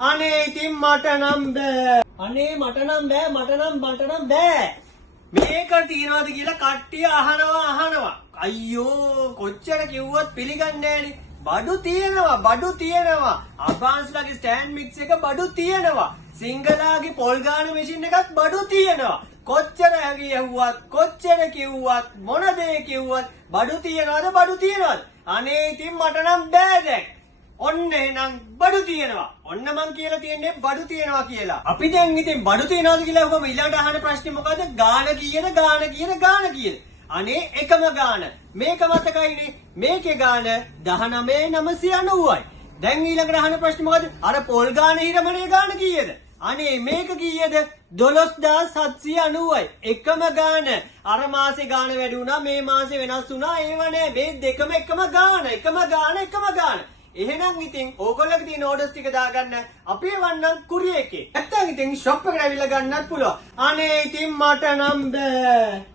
අනේ ඉතින් මට නම් බෑ. අනේ මට නම් බෑ. මේක තියනවාද කියලා කට්ටිය අහනවා. අයියෝ කොච්චර කිව්වත් පිළිගන්නේ නෑනේ. බඩු තියෙනවා. අබාන්ස්ලාගේ ස්ටෑන්ඩ් මික්ස් එක බඩු තියෙනවා. සිංගලාගේ පොල් ගාන මැෂින් එකත් බඩු තියෙනවා. කොච්චර ඇහුවත් කොච්චර කිව්වත් මොන දේ කිව්වත් බඩු තියනවාද? අනේ ඉතින් මට නම් බෑ දැන්. ඔන්න එහෙනම් බඩු තියෙනවා. ඔන්න මං කියලා තියන්නේ බඩු තියෙනවා කියලා. අපි දැන් ඉතින් බඩු තියනවාද කියලා ඔබ ඊළඟට අහන ප්‍රශ්නේ මොකද්ද? ගාන කීයද? අනේ එකම ගාන. මේක මතකයිනේ. මේකේ ගාන 19990යි. දැන් ඊළඟට අහන ප්‍රශ්නේ මොකද්ද? අර පොල් ගාන හිරමනේ ගාන කීයද? අනේ මේක කීයද? 12790යි. එකම ගාන. අර මාසේ ගාන වැඩි වුණා, මේ මාසේ වෙනස් වුණා. ඒව නෑ. මේ දෙකම එකම ගාන. එහෙනම් ඉතින් ඕගොල්ලෝගේ තියෙන ඕඩර්ස් ටික දාගන්න අපේ වන්නම් කුරිය එකේ. නැත්තම් ඉතින් ෂොප් එකට ඇවිල්ලා ගන්නත් පුළුවන්. අනේ ඉතින් මට නම් බෑ.